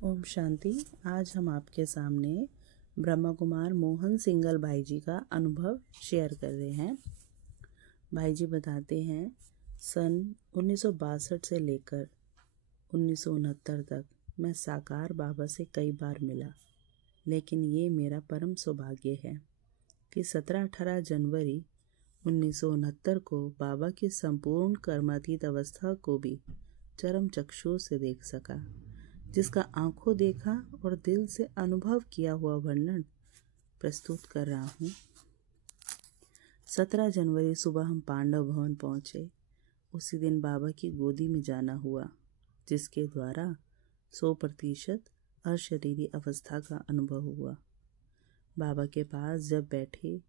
ओम शांति। आज हम आपके सामने ब्रह्मा कुमार मोहन सिंगल भाई जी का अनुभव शेयर कर रहे हैं। भाई जी बताते हैं, सन 1962 से लेकर 1969 तक मैं साकार बाबा से कई बार मिला, लेकिन ये मेरा परम सौभाग्य है कि 17-18 जनवरी 1969 को बाबा की संपूर्ण कर्मातीत अवस्था को भी चरम चक्षु से देख सका, जिसका आंखों देखा और दिल से अनुभव किया हुआ वर्णन प्रस्तुत कर रहा हूँ। 17 जनवरी सुबह हम पांडव भवन पहुँचे। उसी दिन बाबा की गोदी में जाना हुआ, जिसके द्वारा 100% अशरीरी अवस्था का अनुभव हुआ। बाबा के पास जब बैठे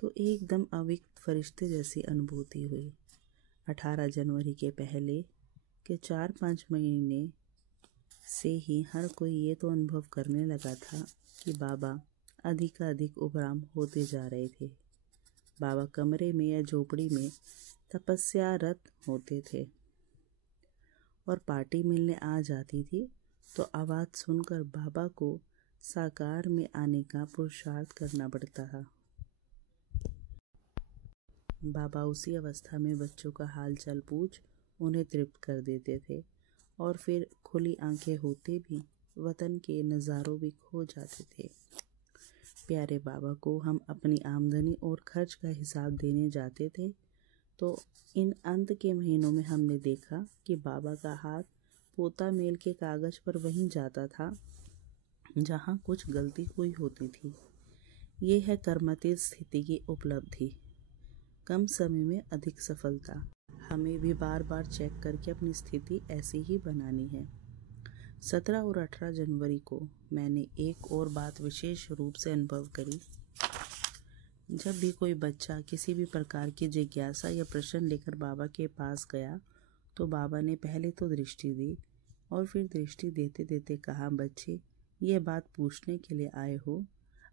तो एकदम अव्यक्त फरिश्ते जैसी अनुभूति हुई। 18 जनवरी के पहले के 4-5 महीने से ही हर कोई ये तो अनुभव करने लगा था कि बाबा अधिकाधिक उपराम होते जा रहे थे। बाबा कमरे में या झोपड़ी में तपस्यारत होते थे और पार्टी मिलने आ जाती थी तो आवाज़ सुनकर बाबा को साकार में आने का पुरुषार्थ करना पड़ता था। बाबा उसी अवस्था में बच्चों का हाल चाल पूछ उन्हें तृप्त कर देते थे और फिर खुली आंखें होते भी वतन के नज़ारों भी खो जाते थे। प्यारे बाबा को हम अपनी आमदनी और खर्च का हिसाब देने जाते थे तो इन अंत के महीनों में हमने देखा कि बाबा का हाथ पोता मेल के कागज़ पर वहीं जाता था जहाँ कुछ गलती हुई होती थी। ये है कर्मातीत स्थिति की उपलब्धि, कम समय में अधिक सफलता। हमें भी बार बार चेक करके अपनी स्थिति ऐसी ही बनानी है। 17 और 18 जनवरी को मैंने एक और बात विशेष रूप से अनुभव करी। जब भी कोई बच्चा किसी भी प्रकार की जिज्ञासा या प्रश्न लेकर बाबा के पास गया तो बाबा ने पहले तो दृष्टि दी और फिर दृष्टि देते देते कहा, बच्चे ये बात पूछने के लिए आए हो,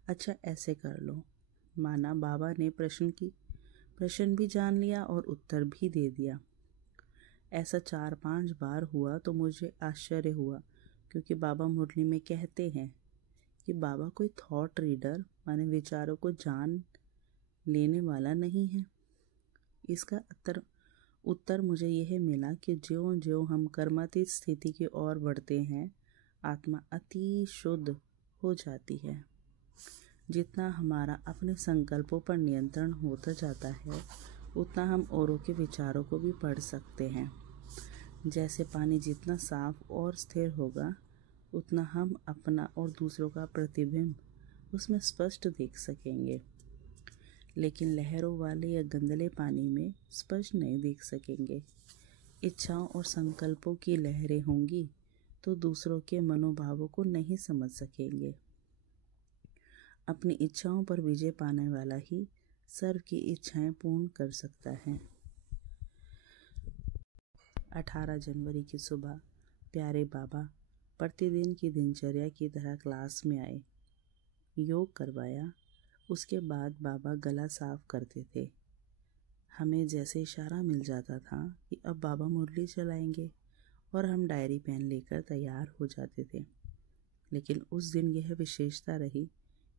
अच्छा ऐसे कर लो। माना बाबा ने प्रश्न भी जान लिया और उत्तर भी दे दिया। ऐसा 4-5 बार हुआ तो मुझे आश्चर्य हुआ, क्योंकि बाबा मुरली में कहते हैं कि बाबा कोई थॉट रीडर माने विचारों को जान लेने वाला नहीं है। इसका उत्तर मुझे यह मिला कि ज्यों ज्यों हम कर्मातीत स्थिति की ओर बढ़ते हैं, आत्मा अति शुद्ध हो जाती है। जितना हमारा अपने संकल्पों पर नियंत्रण होता जाता है, उतना हम औरों के विचारों को भी पढ़ सकते हैं। जैसे पानी जितना साफ और स्थिर होगा, उतना हम अपना और दूसरों का प्रतिबिंब उसमें स्पष्ट देख सकेंगे, लेकिन लहरों वाले या गंदले पानी में स्पष्ट नहीं देख सकेंगे। इच्छाओं और संकल्पों की लहरें होंगी तो दूसरों के मनोभावों को नहीं समझ सकेंगे। अपनी इच्छाओं पर विजय पाने वाला ही सर्व की इच्छाएं पूर्ण कर सकता है। 18 जनवरी की सुबह प्यारे बाबा प्रतिदिन की दिनचर्या की तरह क्लास में आए, योग करवाया। उसके बाद बाबा गला साफ करते थे। हमें जैसे इशारा मिल जाता था कि अब बाबा मुरली चलाएंगे और हम डायरी पेन लेकर तैयार हो जाते थे। लेकिन उस दिन यह विशेषता रही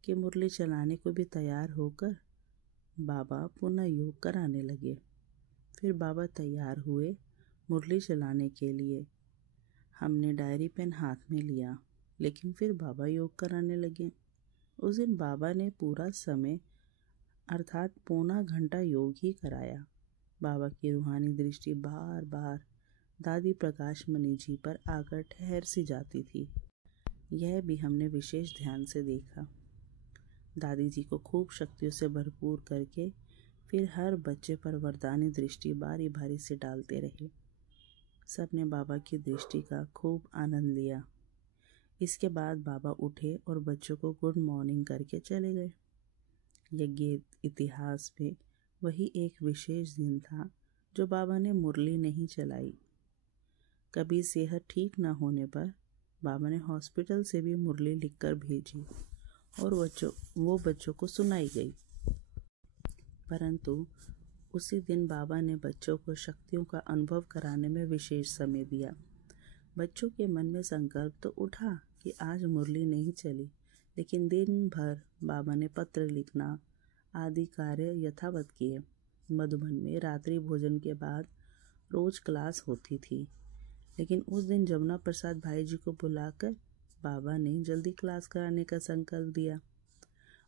कि मुरली चलाने को भी तैयार होकर बाबा पुनः योग कराने लगे। फिर बाबा तैयार हुए मुरली चलाने के लिए। हमने डायरी पेन हाथ में लिया, लेकिन फिर बाबा योग कराने लगे। उस दिन बाबा ने पूरा समय अर्थात पौना घंटा योग ही कराया। बाबा की रूहानी दृष्टि बार बार दादी प्रकाश मणि जी पर आकर ठहर सी जाती थी। यह भी हमने विशेष ध्यान से देखा। दादी जी को खूब शक्तियों से भरपूर करके फिर हर बच्चे पर वरदानी दृष्टि बारी बारी से डालते रहे। सबने बाबा की दृष्टि का खूब आनंद लिया। इसके बाद बाबा उठे और बच्चों को गुड मॉर्निंग करके चले गए। यज्ञ इतिहास में वही एक विशेष दिन था जो बाबा ने मुरली नहीं चलाई। कभी सेहत ठीक न होने पर बाबा ने हॉस्पिटल से भी मुरली लिखकर भेजी और वो बच्चों को सुनाई गई। परंतु उसी दिन बाबा ने बच्चों को शक्तियों का अनुभव कराने में विशेष समय दिया। बच्चों के मन में संकल्प तो उठा कि आज मुरली नहीं चली, लेकिन दिन भर बाबा ने पत्र लिखना आदि कार्य यथावत किए। मधुबन में रात्रि भोजन के बाद रोज क्लास होती थी, लेकिन उस दिन जमुना प्रसाद भाई जी को बुलाकर बाबा ने जल्दी क्लास कराने का संकल्प दिया।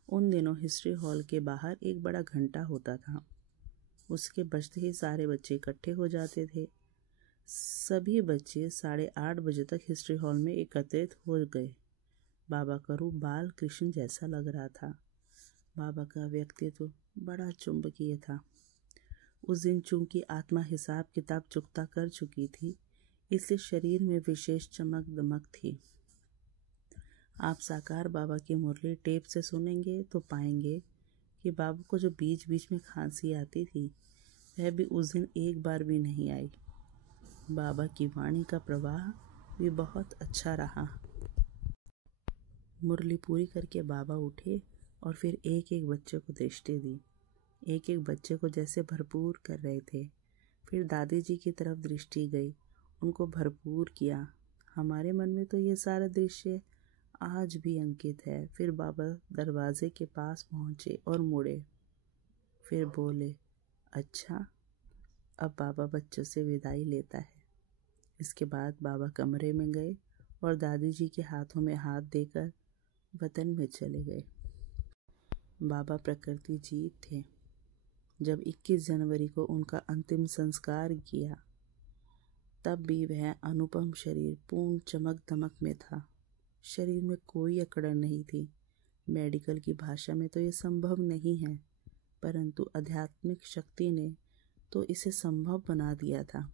उन दिनों हिस्ट्री हॉल के बाहर एक बड़ा घंटा होता था। उसके बजते ही सारे बच्चे इकट्ठे हो जाते थे। सभी बच्चे 8:30 बजे तक हिस्ट्री हॉल में एकत्रित हो गए। बाबा का रूप बाल कृष्ण जैसा लग रहा था। बाबा का व्यक्तित्व बड़ा चुंबकीय था। उस दिन चूंकि आत्मा हिसाब किताब चुकता कर चुकी थी, इसलिए शरीर में विशेष चमक दमक थी। आप साकार बाबा की मुरली टेप से सुनेंगे तो पाएंगे कि बाबा को जो बीच बीच में खांसी आती थी, वह भी उस दिन एक बार भी नहीं आई। बाबा की वाणी का प्रवाह भी बहुत अच्छा रहा। मुरली पूरी करके बाबा उठे और फिर एक एक बच्चे को दृष्टि दी। एक एक बच्चे को जैसे भरपूर कर रहे थे। फिर दादी जी की तरफ दृष्टि गई, उनको भरपूर किया। हमारे मन में तो ये सारा दृश्य आज भी अंकित है। फिर बाबा दरवाजे के पास पहुंचे और मुड़े, फिर बोले, अच्छा, अब बाबा बच्चों से विदाई लेता है। इसके बाद बाबा कमरे में गए और दादी जी के हाथों में हाथ देकर वतन में चले गए। बाबा प्रकृति जीत थे। जब 21 जनवरी को उनका अंतिम संस्कार किया, तब भी वह अनुपम शरीर पूर्ण चमक दमक में था। शरीर में कोई अकड़न नहीं थी। मेडिकल की भाषा में तो ये संभव नहीं है, परंतु आध्यात्मिक शक्ति ने तो इसे संभव बना दिया था।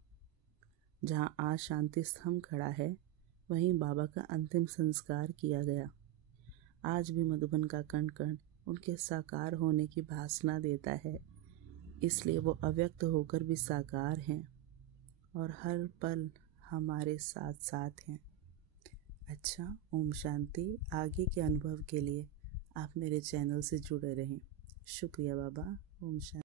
जहाँ आज शांति स्तंभ खड़ा है, वहीं बाबा का अंतिम संस्कार किया गया। आज भी मधुबन का कण कण उनके साकार होने की भासना देता है, इसलिए वो अव्यक्त होकर भी साकार हैं और हर पल हमारे साथ साथ हैं। अच्छा, ओम शांति। आगे के अनुभव के लिए आप मेरे चैनल से जुड़े रहें। शुक्रिया बाबा। ओम शांति।